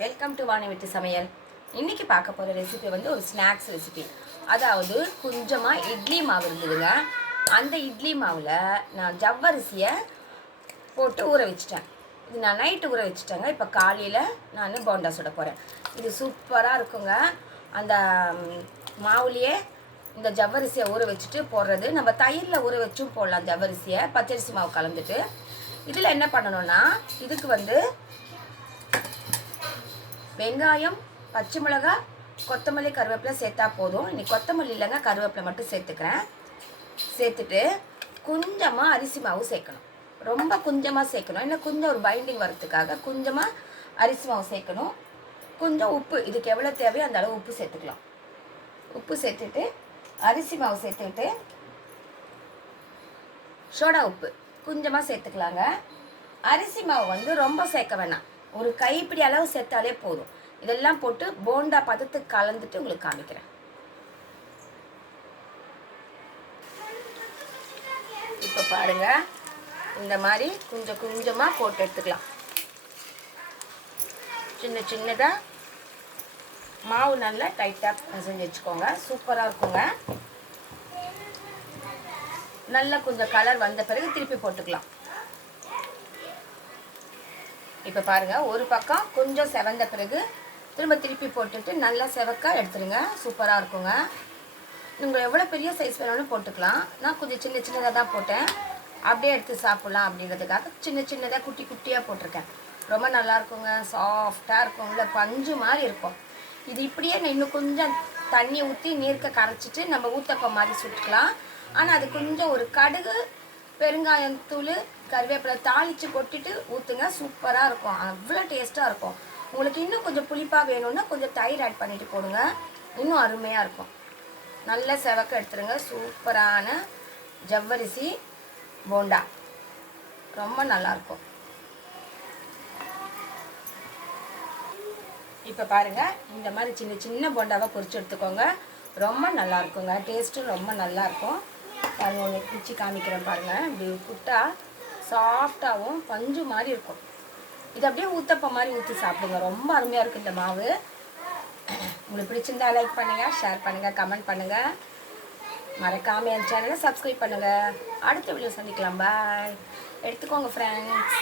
Welcome to Vani வீட்டு சமையல். இன்றைக்கி பார்க்க போகிற ரெசிபி வந்து ஒரு ஸ்நாக்ஸ் ரெசிபி. அதாவது கொஞ்சமாக இட்லி மாவு இருந்ததுங்க. அந்த இட்லி மாவில் நான் ஜவ்வரிசியை போட்டு ஊற வச்சிட்டேன். இது நான் நைட்டு ஊற வச்சுட்டேங்க. இப்போ காலையில் நான் போண்டா சுட போகிறேன். இது சூப்பராக இருக்குங்க. அந்த மாவுலேயே இந்த ஜவ்வரிசியை ஊற வச்சுட்டு போடுறது. நம்ம தயிரில் ஊற வச்சும் போடலாம் ஜவ்வரிசியை, பச்சரிசி மாவு கலந்துட்டு. இதில் என்ன பண்ணணும்னா, இதுக்கு வந்து வெங்காயம், பச்சை மிளகாய், கொத்தமல்லி, கருவேப்பிலை சேர்த்தா போதும். இன்னைக்கு கொத்தமல்லி இல்லைங்க, கருவேப்பிலை மட்டும் சேர்த்துக்கிறேன். சேர்த்துட்டு கொஞ்சமாக அரிசி மாவு சேர்க்கணும். ரொம்ப கொஞ்சமாக சேர்க்கணும். இன்னும் கொஞ்சம் ஒரு பைண்டிங் வரத்துக்காக கொஞ்சமாக அரிசி மாவு சேர்க்கணும். கொஞ்சம் உப்பு, இதுக்கு எவ்வளோ தேவையோ அந்த அளவு உப்பு சேர்த்துக்கலாம். உப்பு சேர்த்துட்டு அரிசி மாவு சேர்த்துக்கிட்டு சோடா உப்பு கொஞ்சமாக சேர்த்துக்கலாங்க. அரிசி மாவு வந்து ரொம்ப சேர்க்க வேணாம், ஒரு கைப்பிடி அளவு சேர்த்தாலே போதும். இதெல்லாம் போட்டு போண்டா பதத்துக்கு கலந்துட்டு உங்களுக்கு காமிக்கிறேன். இப்போ பாருங்க, இந்த மாதிரி கொஞ்சம் கொஞ்சமாக போட்டு எடுத்துக்கலாம். சின்ன சின்னதாக மாவு நல்லா டைட்டாக பிசைஞ்சு வச்சுக்கோங்க. சூப்பராக இருக்குங்க. நல்லா கொஞ்சம் கலர் வந்த பிறகு திருப்பி போட்டுக்கலாம். இப்போ பாருங்கள், ஒரு பக்கம் கொஞ்சம் செவந்த பிறகு திரும்ப திருப்பி போட்டுட்டு நல்லா செவக்க எடுத்துருங்க. சூப்பராக இருக்குங்க. நீங்கள் எவ்வளோ பெரிய சைஸ் வேணாலும் போட்டுக்கலாம். நான் கொஞ்சம் சின்ன சின்னதாக தான் போட்டேன். அப்படியே எடுத்து சாப்பிட்லாம் அப்படிங்கிறதுக்காக சின்ன சின்னதாக குட்டி குட்டியாக போட்டிருக்கேன். ரொம்ப நல்லாயிருக்குங்க. சாஃப்டாக இருக்கும், இல்லை பஞ்சு மாதிரி இருக்கும். இது இப்படியே இன்னும் கொஞ்சம் தண்ணி ஊற்றி நீர்க்க கரைச்சிட்டு நம்ம ஊத்தப்பம் மாதிரி சுட்டுக்கலாம். ஆனால் அது கொஞ்சம் ஒரு கடுகு, பெருங்காயத்தூள், கருவேப்பிலை தாளித்து கொட்டிட்டு ஊற்றுங்க. சூப்பராக இருக்கும், அவ்வளோ டேஸ்ட்டாக இருக்கும். உங்களுக்கு இன்னும் கொஞ்சம் புளிப்பாக வேணும்னா கொஞ்சம் தயிர் ஆட் பண்ணிவிட்டு போடுங்க, இன்னும் அருமையாக இருக்கும். நல்லா செவக்க எடுத்துருங்க. சூப்பரான ஜவ்வரிசி போண்டா ரொம்ப நல்லாயிருக்கும். இப்போ பாருங்கள், இந்த மாதிரி சின்ன சின்ன போண்டாவாக பொரிச்சு எடுத்துக்கோங்க. ரொம்ப நல்லாயிருக்குங்க. டேஸ்ட்டும் ரொம்ப நல்லாயிருக்கும். பாருங்கள், உங்களுக்கு பிடிச்சி காமிக்கிறேன் பாருங்கள். இப்படி புட்டா சாஃப்டாகவும் பஞ்சு மாதிரி இருக்கும். இது அப்படியே ஊத்தப்ப மாதிரி ஊற்றி சாப்பிடுங்க. ரொம்ப அருமையாக இருக்குது இந்த மாவு. உங்களுக்கு பிடிச்சிருந்தா லைக் பண்ணுங்கள், ஷேர் பண்ணுங்கள், கமெண்ட் பண்ணுங்கள். மறக்காமல் என் சேனலை சப்ஸ்கிரைப் பண்ணுங்கள். அடுத்த வீடியோ சந்திக்கலாம். பாய். எடுத்துக்கோங்க ஃப்ரெண்ட்ஸ்.